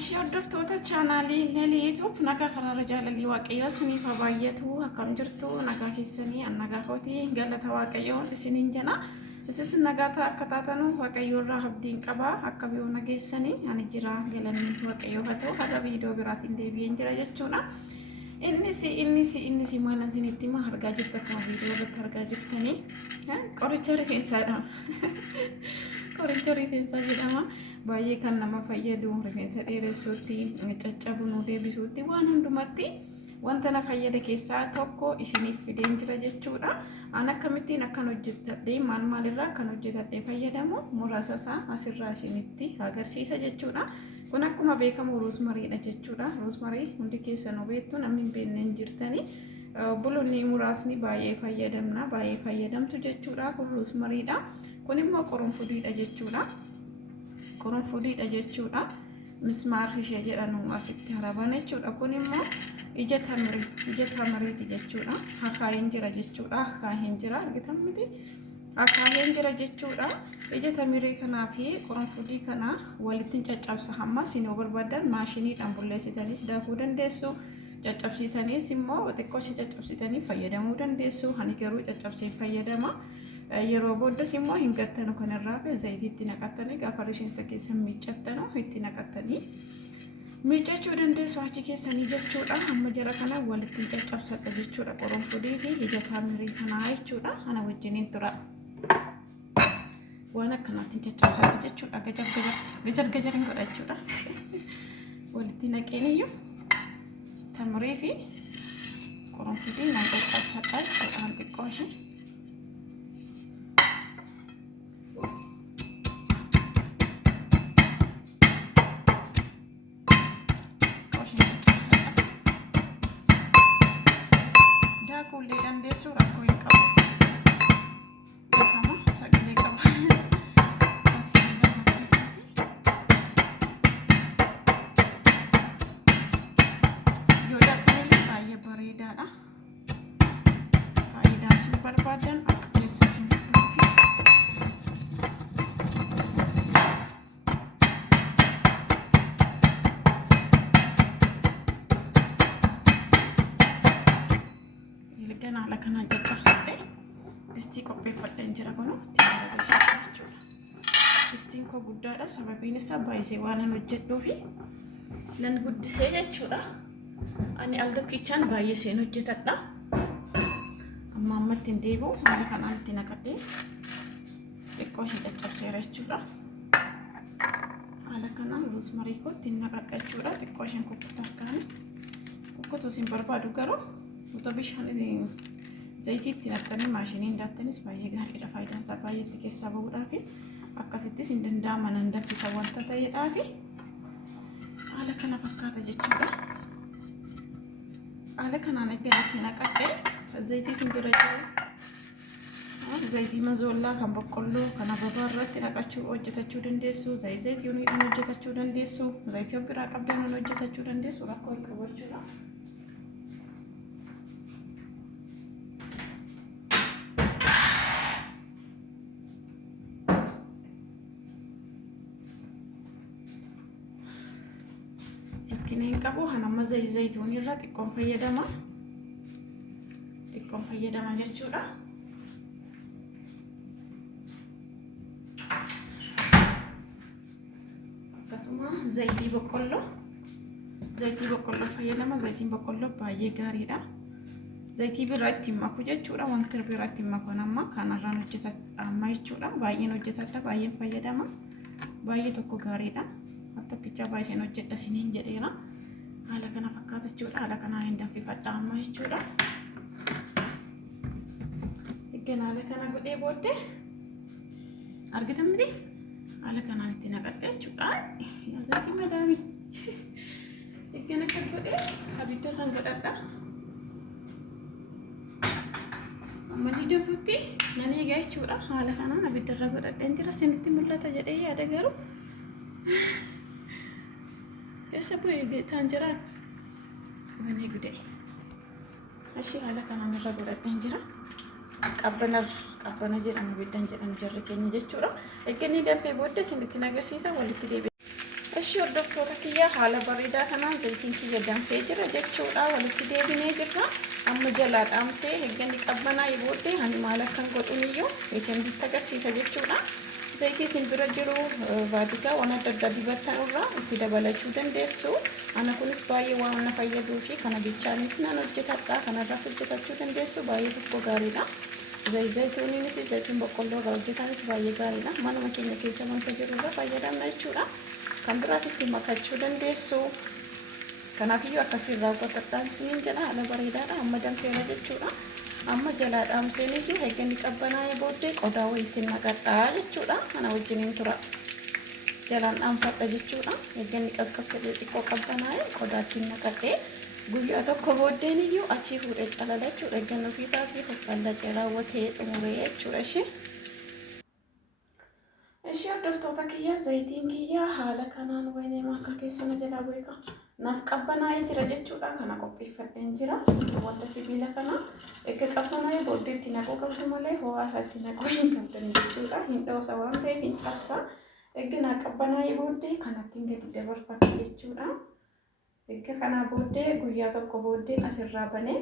Hordoftoota chaanaalii Lelii YouTube nagaa karaa jaalalli waaqayyoo isiniif haa baay'atu akkam jirtu nagaa keessanii nagaa kootii galata waaqayyoo isiniin jena isin nagaa akka taatanu waaqayyoo irraa abdiin qaba akka biyoo nageessanii ani jira galanii waaqayyoo haa ta'u hada viidiyoo biraatiin deebi'een jira jechuudha. Innis maal isinitti ma argaa jirtu akkuma viidiyoo irratti argaa jirtanii qoricha rifeensaadha. Qoricha rifeensaa jedhama. Baay'ee kan nama fayyadu rifeensa dheeressuutti caccabuu nu deebisuutti waan hundumatti wanta na fayyada keessaa tokko isiniif fideen jira jechuudha. An akkamittiin akkan hojjetadhee maalirraa kan hojjetadhee fayyadamu muraasa isaa asirraa isinitti agarsiisa jechuudha. Kun akkuma beekamu roosmariidha jechuudha. Roosmarii hundi keessanuu beektu namni hin beekne hin jirtanii. Bulonni muraasni baay'ee fayyadamna baay'ee fayyadamtu jechuudha. Kun roosmariidha. Kun immoo qorunfudiidha jechuudha. Qorunfudiidha jechuudha. Mismaar ishee jedhamu asitti haraban jechuudha. Kun immoo ija tamariiti jechuudha. Akaayeen jira jechuudha. Akaayeen jira argitan miti. Akaayeen jira jechuudha. Ija tamirii kanaa fi qorunfudii kana walitti caccabsa hamma isin barbaadan maashiniidhaan bulleessitanis daakuu dandeessu. Caccabsitaniis immoo xiqqoo ishee caccabsitanii fayyadamuu dandeessu. Ani garuu caccabsee fayyadama. Yeroo booddas immoo hin gattanu kanarraa fi zayitiitti naqattanii gaafa rifeensa keessan miiccattanu itti naqattanii miiccachuu dandeessu achi keessanii jechuudha. Amma jara kana walitti caccabsadha jechuudha. Qorunfudii fi ija tamirii kanaa jechuudha. Ana wajjiniin tura. Waan akkanaatti caccabsadha jechuudha. Gajar hin godha jechuudha. Walitti naqeen iyyuu tamirii fi qorunfudii nan caccabsadha jechuudha. Xiqqoo ishee kulle dandeessu rakkoo hin qabu. Beekama sagalee qaba. Yoo dhaqnillee baay'ee bareedaadha. Faayidaan isin barbaadan akka keessa isin haala kanaan caccabsadhee distii qopheeffadheen jira kunoo jechuudha. Distiin koo guddaadha sababiin isaa baay'isee waan an hojjedhuufi nan guddisee jechuudha. Ani al tokkichaan baay'iseen hojjetadha. Amma ammatti hin deebi'u haala kanaan itti naqadhee xiqqoo ishee caccabseera jechuudha. Haala kanaan roosmarii koo ittiin naqadha jechuudha. Xiqqoo isheen kukkutuu isin barbaadu garuu utuu bishaan zayitiitti naqxanii maashiniin daaktanis baay'ee gaariidha. Faayidaan isaa baay'eetti keessaa bahuudhaaf akkasittis hin danda'ama nan danfisa wanta ta'eedhaaf haala kana fakkaata jechuudha. Haala kanaan egaa itti naqadhee zayitii isin bira jiru zayitii mazoollaa kan boqqolloo kan ababaa irratti naqachuu hojjetachuu dandeessu. Zayitii uniidhaan hojjetachuu dandeessu. Zayitii biraa qabdan hojjetachuu dandeessu. Rakkoo hin qabu jechuudha. Rakkina qabu hanama zayituun irraa xiqqoon fayyadama jechuudha. Akkasuma zayitii boqqolloo fayyadama. Zayitiin boqqolloo baay'ee gaariidha. Zayitii biraa ittiin maku jechuudha. Wanta biraa ittiin makuun amma kanarraan hojjetama jechuudha. Baay'een hojjetadha baay'een fayyadama. Baay'ee tokko gaariidha. Tokkicha baay'een hojjedha isiniin jedheera. Haala kana fakkaata jechuudha. Haala kanaan hin danfifadha amma jechuudha. Egaa haala kana godhee booddee argitan miti haala kanaan itti naqadha jechuudha. Zayitii madaami. Egaa akka godhee abiddarraan godhadha. Amma ni danfutti nan eegaa jechuudha. Haala kanaan abiddarra godhadheen jira. Isinitti mul'ata jedhee yaada garuu essa bu'ee ta'an jiraan wanee gudee ashii haala kanaan irra godhadheen jira. Qabbana jedhamu abiddan jedhamu jarri keenya jechuudha. Egaa ni danfee booddee isinitti agarsiisa walitti deebi'ee. Eshi hordoftoota kiyya haala bareedaa kanaan zaytiin kiyya danfee jira jechuudha. Walitti deebinee jirra. Amma jalaa dhaamsee eegganni qabbanaa booddee hani maal akkan godhun iyyuu isin bitti agarsiisa jechuudha. Zayitii isin bira jiru vaatikaa waan adda addaa dibattan irraa itti dabalachuu dandeessu. Ana kunis baay'ee waan na fayyaduu fi kana bichaanis nan hojjetadha. Kanarraas hojjetachuu dandeessu baay'ee tokko gaariidha. Zayituunis zayituun boqqolloo irraa hojjetanis baay'ee gaariidha. Manuma keenya keessa wanta jirurra fayyadamna jechuudha. Kan biraas itti makachuu dandeessu. Kanaafiyyuu akkasiin raawwatadhaan isiniin jedha haala bareedaadha. Amma danfeera jechuudha. Amma jalaa dhaamseen iyyuu eegganni qabbanaa'ee booddee qodaa wayiitiin naqadhaa jechuudha. Kana wajjiniin tura. Jalaan dhaamsadha jechuudha. Eegganni qaqqasadee xiqqoo qabbanaa'ee qodaattiin naqadhee guyyaa tokko booddeen iyyuu achii fuudhee calala jechuudha. Eegganni ofiisaatii qallacee raawwatee xumuree jechuudha ishee. Eshi hordoftoota kiyya zayitiin kiyya haala kanaan wayinee akka keessa na jalaa beeka naaf qabbanaa'ee jira jechuudha. Kana qopheeffadheen jira wanta sibiila kana eega qabbanaa'ee booddee itti naquu qabdu malee ho'aasaa itti naquu hin qabdan jechuudha. Hin dhoosa waan ta'eef hin cabsa. Eega naa qabbanaa'ee booddee kanattiin gadi dabarfadha jechuudha. Eega kanaa booddee guyyaa tokko booddee asirraa banee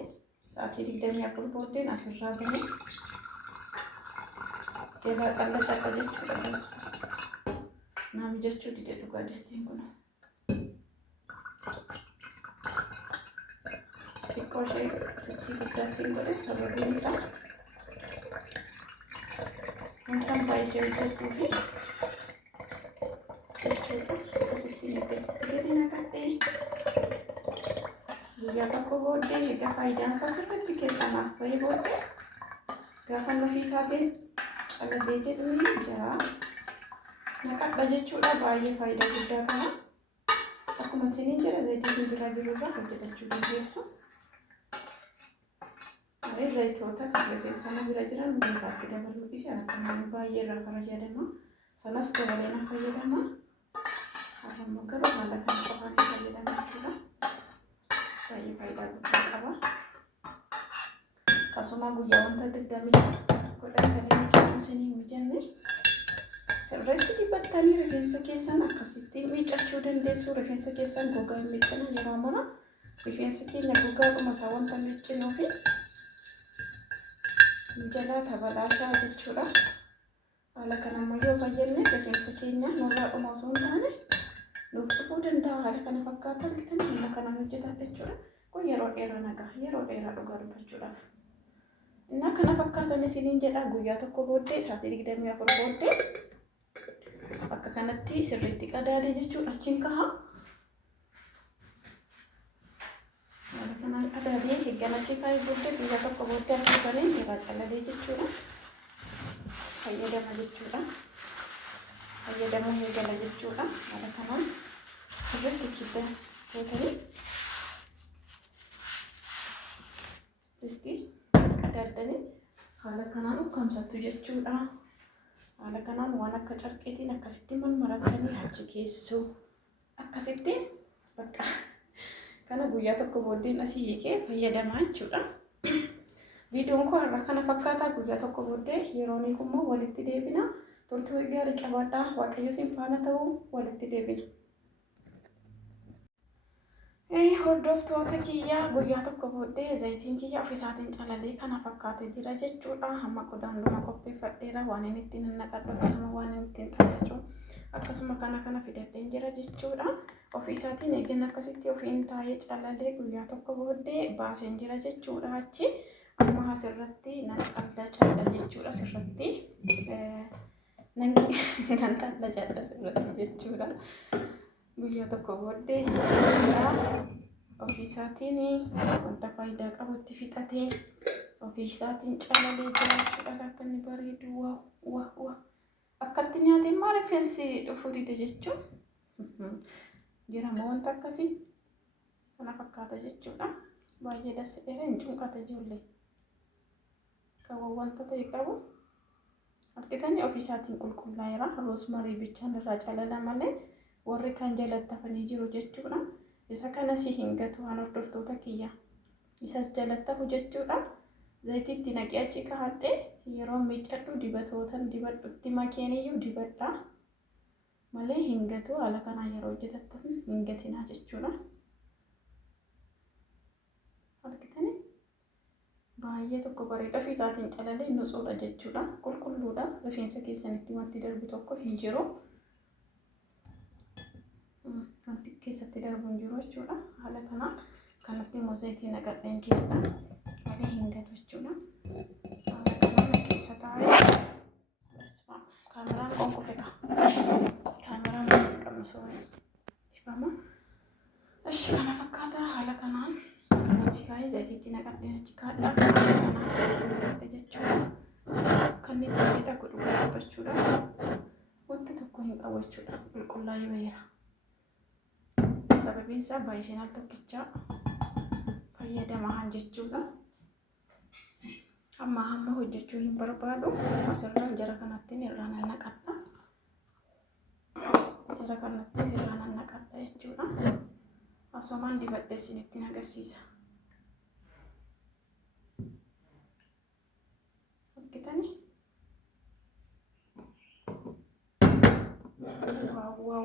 sa'aatii 24 booddeen asirraa banee jalaa qallaca jechuudha. Naam jechuu dide dhugaa distiin kun xiqqoo ishee distii guddaattiin godhe sababiin isaa wantaan baay'isee hojjechuu fi jechuudha. Akkasitti keessatti gadi naqadhee guyyaa tokko booddee egaa faayidaan isaa sirriitti keessaa naaf bahee booddee gaafa ofii isaatiin caladee jedhuun jira. Naqadha jechuudha baay'ee faayidaa guddaa qaba. Akkuma isiniin jedha zayitiin biraa jirurraa hojjetachuu dandeessu. Malee zayitoota kan keessana bira jiran hundaatti dabaluu fi akkuma baay'ee irraa fayyadama. Sanas dabalee na fayyadama. Haala garuu haala kan qofaan fayyadama jechuudha. Baay'ee faayidaa guddaa qaba. Akkasuma guyyaa wanta daddamii godhatanii miidhaguu isiniin mijanne. Sirriitti dibattanii rifeensa keessan akkasitti miiccachuu dandeessu. Rifeensa keessan gogaa hin miiccina yeroo mara rifeensa keenya gogaadhuma isaa wanta miiccinuu fi jalaa tabalaashaa jechuudha. Haala kanammoo yoo fayyadne rifeensa keenya nurraadhuma osoo hin taane nuuf dhufuu danda'a. Haala kana fakkaata argitan haala kanaan hojjetaa jechuudha. Kun yeroo dheeraa nagaa yeroo dheeraa dhugaa dubbachuudhaaf. Innaa kana fakkaatan isiniin jedha guyyaa tokko booddee sa'aatii 24 booddee akka kanatti sirriitti qadaadee jechuudha. Achiin kaha haala kanaan qadaadee eeggan achii kaayee booddee guyyaa tokko booddee asii banee irraa caladee jechuudha. Fayyadama jechuudha. Fayyadamuu eegala jechuudha. Haala kanaan sirriitti kidda gootanii sirriitti qadaadanii haala kanaan ukkaamsattu jechuudha. Haala kanaan waan akka carqeetiin akkasitti marmarattanii achi keessu akkasitti bakka kana guyyaa tokko booddeen asii hiikee fayyadamaa jechuudha. Viidiyoon koo har'a kana fakkaataa guyyaa tokko booddee yeroon immoo walitti deebina. Turtii gaarii qabaadhaa. Waaqayyo isin faana ta'uu walitti deebina. Hordoftoota kiyya guyyaa tokko booddee zayitiin kiyya ofisaatiin calalee kana fakkaatee jira jechuudha. Hamma qodaan luma qopheeffadheera waan inni ittiin naqadhu akkasuma waan inni ittiin xayachu akkasuma kana fidadheen jira jechuudha. Ofisaatiin eeggan akkasitti ofiin taa'ee calalee guyyaa tokko booddee baaseen jira jechuudha. Achi amma asirratti nan xallacadha jechuudha. Asirratti nan xallacadha asirratti jechuudha. Guyyaa tokko booddee ofisaatiin wanta faayidaa qabutti fixatee ofisaatiin calalee jiraachuudha. Akka inni bareedu waa akkatti nyaateen maal rifeensi dhufuu dide jechuun jirama wanta akkasii kana fakkaata jechuudha. Baay'ee dasseera hin cunqata ijoollee qabu wanta ta'e qabu argitanii ofisaatiin qulqullaa'eera. Roosmarii bichaan irraa calala malee warri kan jalattafanii jiru jechuudha. Isa kana si hin gatu waan hordoftoota kiyya. Isas jalattafu jechuudha. Zayitiitti naqee achi kaa'adhee yeroo miiccadhu dibatootan dibadhutti makeeniyyuu dibadhaa. malee hin gatu. Haala kanaan yeroo hojjetattan hin gatinaa jechuudha. Argitanii baay'ee tokko bareeda fi isaatiin calalee nusuudha jechuudha. Qulqulluudha. Rifeensa keessanitti wanti darbu tokko hin jiru. Wanti keessatti darbu hin jiru jechuudha. Haala kanaan kanatti immoo zayitii naqadheen keedha. Malee hin gatu jechuudha. Haala kanaan keessa taa'ee kaameraan qonkofeta. Kaameraan qabnu sooree ifama. Achi kana fakkaata haala kanaan kan achi kaa'ee zayitiitti naqadheen achi kaa'adha. Kanaan jechuudha. Kan itti miidhagu dhugaa dubbachuudhaaf wanti tokko hin qabu jechuudha. Qulqullaa'ee baheera. Sababiin isaa baay'iseen al tokkichaa fayyadamaa jechuudha. Hamma hojjechuu hin barbaadu. Asirraan jara kanatti irraa naqadha. Jara kanatti irraa naqadha jechuudha. Asumaan dibadhee isinitti agarsiisa. Argitanii? Wow.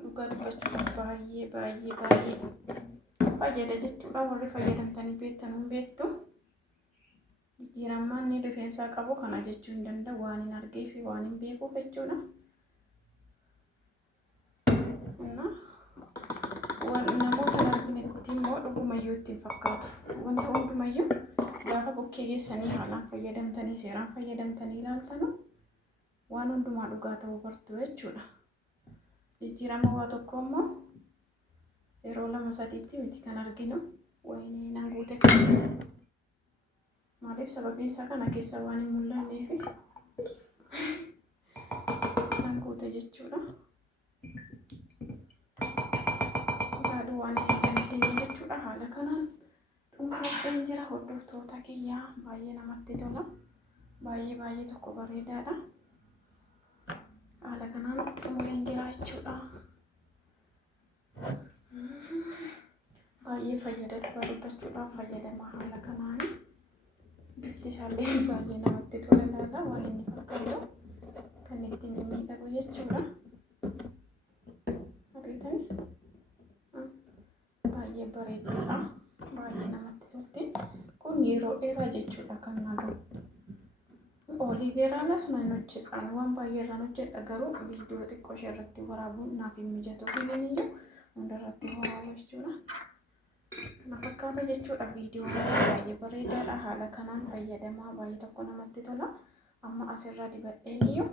Dhugaa dubbachuudhaaf baay'ee fayyada jechuudha. Warri fayyadamtanii beektan hin beektu. Jijjiiramaa inni rifeensaa qabu kana jechuu hin danda'u. Waan hin argee fi waan hin beekuuf jechuudha. Namoota arginetti immoo dhugumayyuu ittiin fakkaatu. Wanta hundumayyuu gaafa bukkee geessanii haalaan fayyadamtanii seeraan fayyadamtanii ilaaltanu waan hundumaa dhugaa ta'uu bartu jechuudha. Jijjiirama waa tokko immoo yeroo 2-3tti miti kan arginu. Wayinii nan guute maaliif sababiin isaa kana keessa waan hin mul'anneef nan guute jechuudha. Waan hin jechuudha. Haala kanaan xumuradheen jira. Hordoftoota kiyyaa baay'ee namatti tola. Baay'ee tokko bareedaadha. Haala kanaan xumureen jira jechuudha. Baay'ee fayyada dhugaa dubbachuudhaaf fayyadamaa haala kanaan. Bifti isaallee baay'ee namatti tola ilaala. Waan inni fakkaatu kan ittiin miidhagu jechuudha. Baay'ee bareedaadha. Baay'ee namatti tolti. Kun yeroo dheeraa jechuudha kan nagamu. Olii beeraalas nan hojjedhaan waan baay'ee irraan hojjedha. Garuu viidiyoo xiqqoo ishee irratti waraabuun naaf hin mijatu. Hiliiniyyuu hundarratti waraabu jechuudha. Kana fakkaata jechuudha. Viidiyoo baay'ee bareedaadha. Haala kanaan fayyadamaa baay'ee tokko namatti tola. Amma asirraa dibadheeniyyuu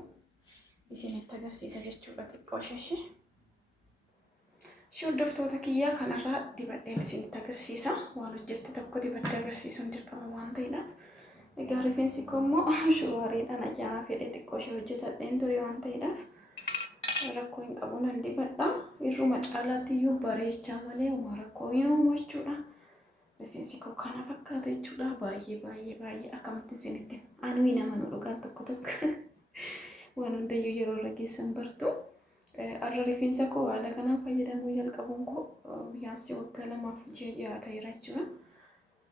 isinitti agarsiisa jechuudha xiqqoo ishee. Hordoftoota kiyyaa kanarraa dibadheen isinitti agarsiisa. Waan hojjette tokko dibattee agarsiisuun dirqama waan ta'eedhaaf. Egaa rifeensi koo immoo shuwaariidhaan ayyaana fedhe xiqqoo ishee hojjetadheen ture waan ta'eedhaaf rakkoo hin qabu nan dibadha. Irruma caalaattiyyuu bareechaa malee rakkoo hin uumu jechuudha. Rifeensi koo kana fakkaata jechuudha. Baay'ee akkamitti isinitti anuu nama nu dhugaa tokko waan hundayyuu yeroo irra geessan bartu. Arra rifeensa koo haala kanaan fayyadamuu jalqabuun koo biyyaansi waggaa 2-6 ta'eera jechuudha.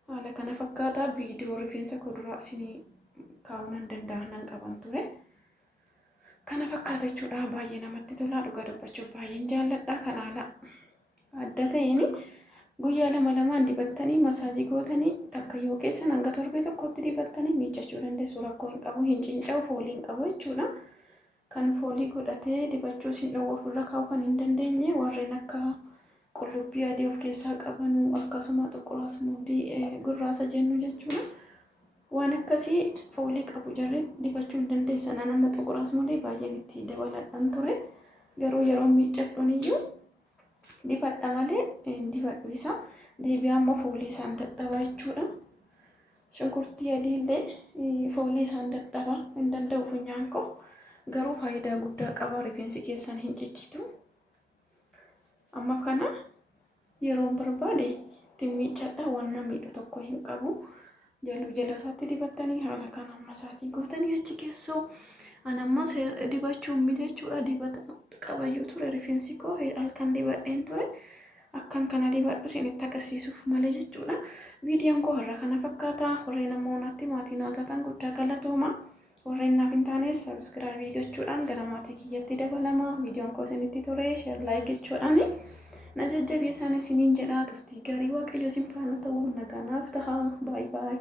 Haala kana fakkaata. Viidiyoo rifeensa koo duraa isinii kaa'uu nan danda'a nan qaban ture. Kana fakkaata jechuudha. Baay'ee namatti tola. Dhugaa dubbachuuf baay'een jaalladha. Kan haala adda ta'een guyyaa 2 dibattanii masaajii gootanii takka yoo keessan hanga torbee tokkotti dibattanii miiccachuu dandeessu. Rakkoo hin qabu. Hin cinca'u foolii hin qabu jechuudha. Kan foolii godhatee dibachuu isin dhowwu ofirra kaa'uu kan hin dandeenye warreen akka qullubbii adii of keessaa qaban akkasuma xuquraas mudii gurraasa jennu jechuudha. Waan akkasii foolii qabu jarri dibachuu hin dandeessan. Nama xuquraas mudii baay'een itti dabaladhaan ture. Garuu yeroo miiccadhuun iyyuu dibadha malee dibadhu isaa deebi'aa immoo foolii isaan dadhabaa jechuudha. Shunkurtii adii illee foolii isaan dadhabaa hin danda'u funyaan koo. Garuu faayidaa guddaa qaba. Rifeensi keessan hin ciccitu. Amma kana yeroo barbaade ittiin miiccadha. Waan miidhu tokko hin qabu. Jala isaatti dibattanii haala kanaan masaajii gootanii achi keessoo anammas dibachuun miti jechuudha. Dibata qabayyuu ture rifeensi koo halkan dibadheen ture. Akkan kana dibadhu isinitti agarsiisuuf malee jechuudha. Viidiyoon koo har'a kana fakkaata. Warreen ammoo naatti maatii naatatan guddaa galatooma. warreen naaf hin taane subscribe gochuudhaan gara maatii kiyyatti dabalama. Viidiyoon koo isinitti tole share like gochuudhaan na jajjabeessaa isiniin jedha. Turtii gaarii Waaqayyo isin faana ta'u nagaan naaf ta'a. Bye bye.